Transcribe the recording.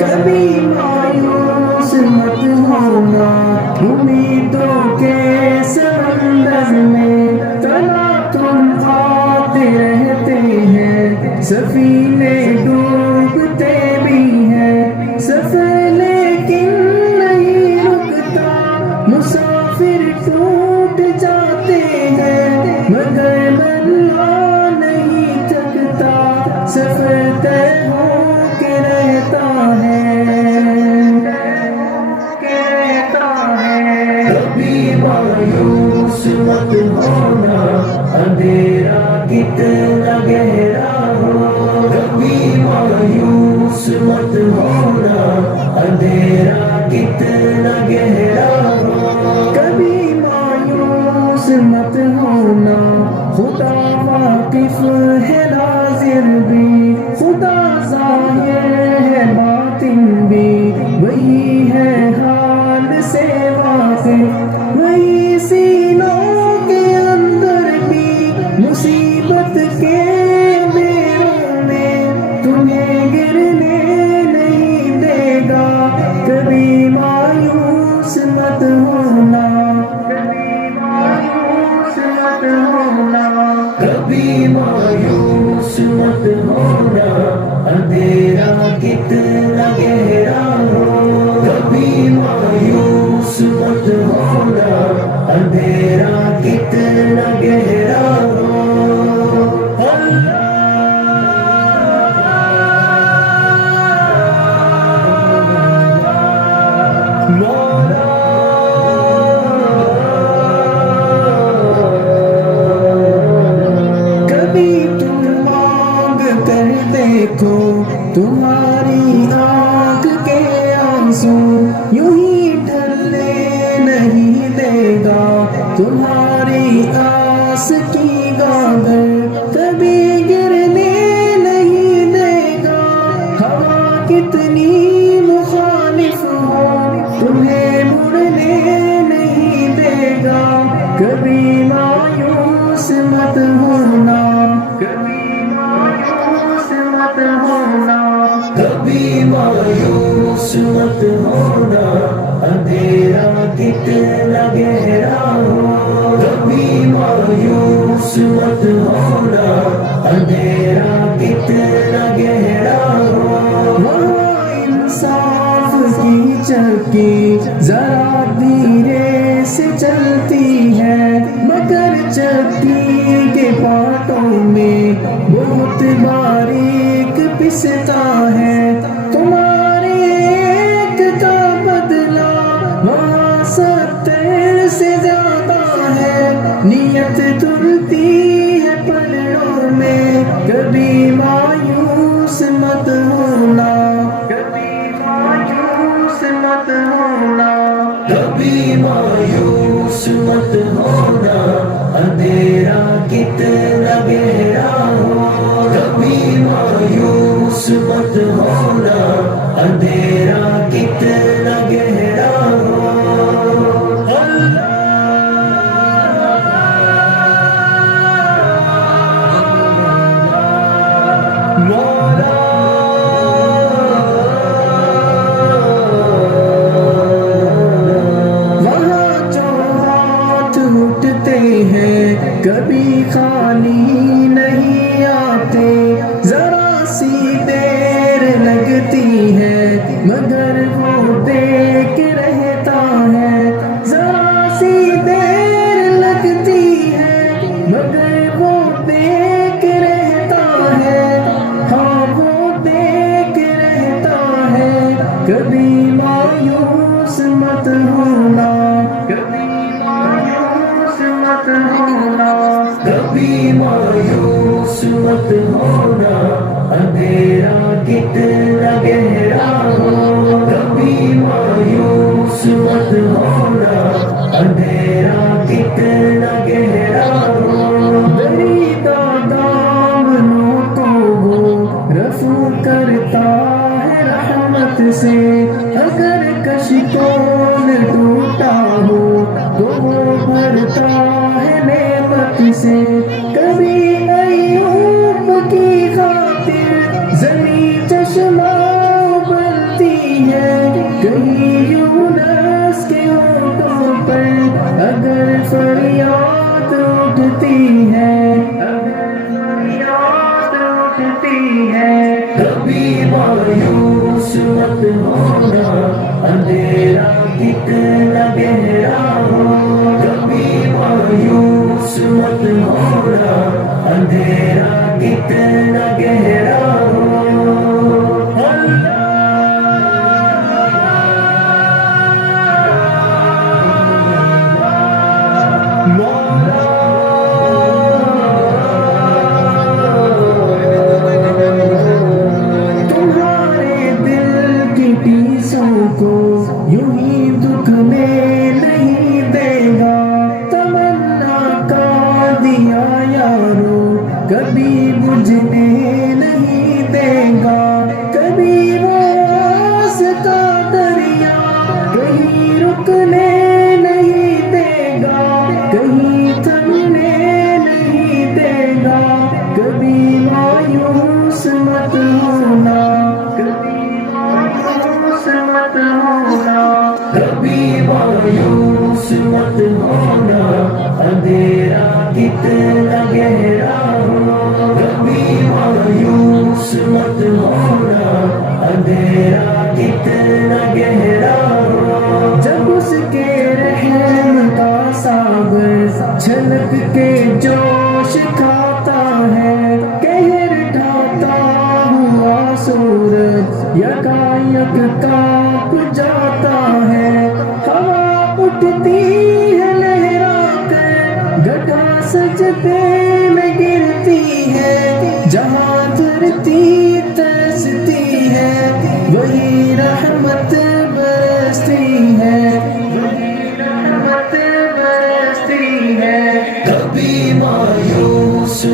کبھی مایوس مت ہونا، امیدوں کے سمندر میں تلاطم آتے رہتے ہیں، سفینے ڈوبتے بھی ہیں، سفر لیکن نہیں رکتا، مسافر ٹوٹ جاتے ہیں مگر اللہ نہیں تھکتا، سفر طے ہو کے رہتا ہے۔ کبھی مایوس مت ہونا، اندھیرا کتنا گہرا ہو، کبھی مایوس مت ہونا، اندھیرا کتنا گہرا ہو، کبھی مایوس مت ہونا، خدا واقف ہے ناظر بھی، خدا ظاہر ہے باطن بھی، وہی ہے حال سے واقف، وہی سینوں کے اندر بھی، مصیبت کے اندھیروں میں تمہیں گرنے نہیں دے گا، کبھی مایوس مت ہونا، کبھی مایوس مت ہونا، کبھی مایوس مت ہونا، اندھیرا کتنا گہرا ہو، کبھی مایوس مت ہونا، اندھیرا کتنا گہرا ہو۔ کبھی تم مانگ کر دیکھو، تمہاری آنکھ کے آنسو یوں ہی ڈھلنے نہیں دے گا، تمہاری آس کی گاگر کبھی گرنے نہیں دے گا، ہوا کتنی مخالف ہو تمہیں مڑنے نہیں دے گا، کبھی مایوس مت ہونا، کبھی مایوس مت ہونا، کبھی مایوس مت ہونا، اندھیرا کتنا گہرا ہو، کبھی مایوس مت ہونا، اندھیرا کتنا گہرا ہو، وہاں انصاف کی چکی ذرا دھیرے سے چلتی ہے، مگر چکی کے پارٹوں میں بہت باریک پستا ہے، تمہارے ایک کا بدلہ وہاں 70 سے زیادہ ہے، نیت تلتی ہے پلڑوں میں، کبھی مایوس مت ہونا، کبھی مایوس مت ہونا، کبھی مایوس مت ہونا، اندھیرا کتنا گہرا ہو، کبھی مایوس مت ہونا، اندھیرا کتنا گہرا ہو۔ وہاں جو ہاتھ اٹھتے ہیں کبھی خالی نہیں آتے، ذرا سی دیر لگتی ہے مگر وہ دیکھ رہتا ہے، ذرا سی دیر لگتی ہے مگر وہ دیکھ رہتا ہے، ہاں وہ دیکھ رہتا ہے، کبھی مایوس مت ہونا، کبھی مایوس مت ہونا، کبھی مایوس مت ہونا، اندھیرا کتنا گہرا ہو، کبھی مایوس مت ہونا، اندھیرا کتنا گہرا ہو، دریدہ دامنوں کو وہ رفو کرتا ہے رحمت سے، اگر کشتوں میں ٹوٹا ہو تو وہ بھرتا ہے نعمت سے، ہے، فریاد اٹھتی ہے، کبھی مایوس مت ہونا، اندھیرا کتنا گہرا ہو، کبھی مایوس مت ہونا، اندھیرا کتنا گہرا ہو۔ تمہارے دل کی ٹیسوں کو یوں ہی دکھنے نہیں دے گا، تمنا کا دیا یارو کبھی بجھنے نہیں دے گا، کبھی وہ آس کا دریا کہیں رکنے نہیں دے گا، کہیں تھمنے نہیں دے گا، کبھی مایوس مت ہونا، کبھی مایوس مت ہونا، کبھی مایوس مت ہونا، اندھیرا کتنا گہرا ہو، کبھی مایوس مت ہونا، اندھیرا کتنا گہرا ہو۔ جب اس کے رحم کا ساغر چھلک کے جوش کھاتا ہے، قہر ڈھاتا ہوا سورج یکایک کانپ جاتا ہے، ہوا اٹھتی ہے لہرا کر گٹا سجدے میں گرتی ہے، جہاں دھرتی ترستی ہے وہی رحمت برستی ہے، وہی رحمت برستی ہے، کبھی مایوس